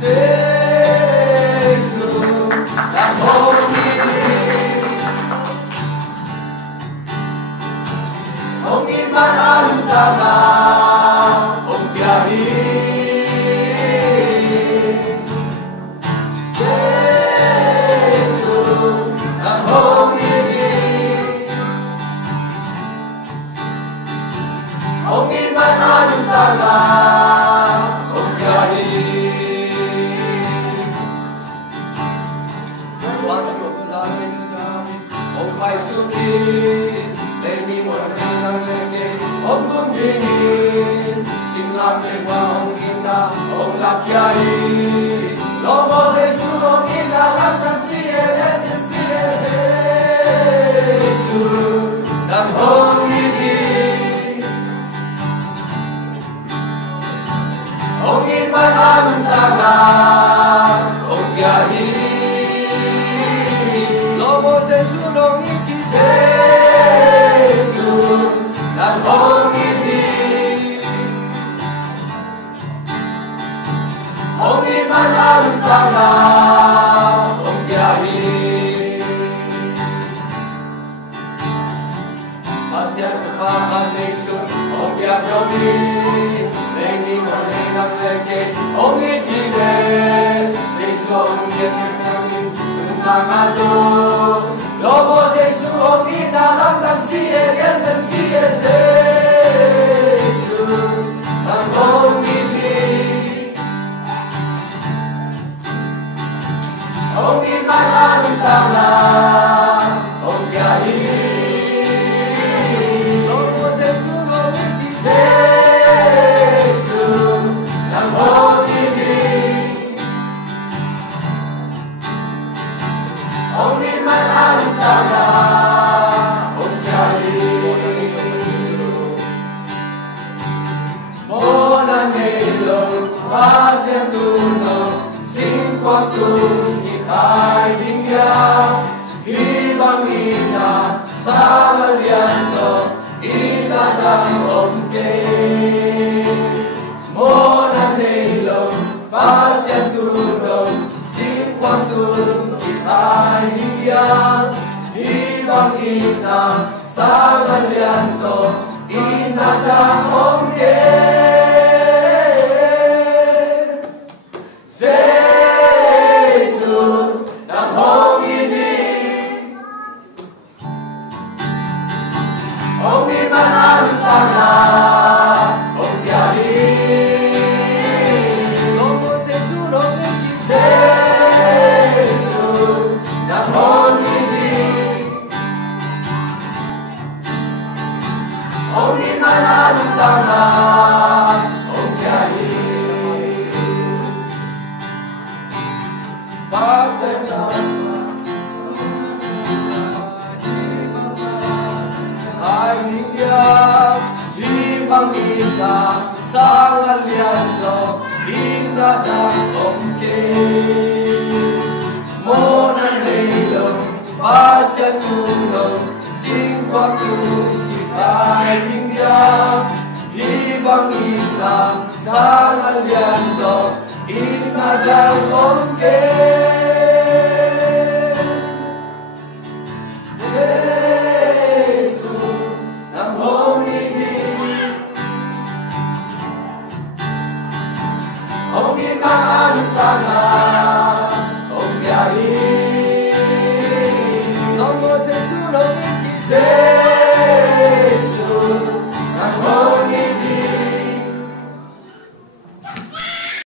Giêsu là hồn in man anong tama ang biyahe. Giêsu ang hong in man anong tama ang biyahe. Wag namin sa amin o paisukin, may minwan ng lege o gundingin, singlamin wa ang ina o lakyari. Lobo Jesu ang ina hanggang siya Jesu ng hong iti. O man anong tanga o biyahe. Lobo Jesu ng iti Jesu ng hong iti. O man anong tanga o biyahe. Pasya ka pa ang leson o biyahe. Lengi mo lengang lege o ngitide. Jesu ang biyahe untangazo. Lobo Jesu ang inalamdang siya Jesu ang hong iti. O man anong tama o biyahe. Lobo Jesu ang iti Jesu ang hong iti. O man anong tama o biyahe. O nanilong pasyang tulong singkwang tulong ika'y dingya. Ibang ina sa malyanso inadang omke. Mo nanilong pasyang tulong singkwang tulong ika'y dingya. Ibang ina sa malyanso inadang omke. Jesu ng hong iti. O man anong tanga o biyahe. Lobo Jesu ng iti Jesu ng hong iti. O man anong tanga o biyahe. Ay hingga ibang ina sa alyanso inadang omke. Mo nanilong pasyang tulong singkwang tulong ay hingga ibang ina sa alyanso inadang omke. Jesu ng hong iti. O man anong tanga o biyahe. Lobo Jesu ng iti.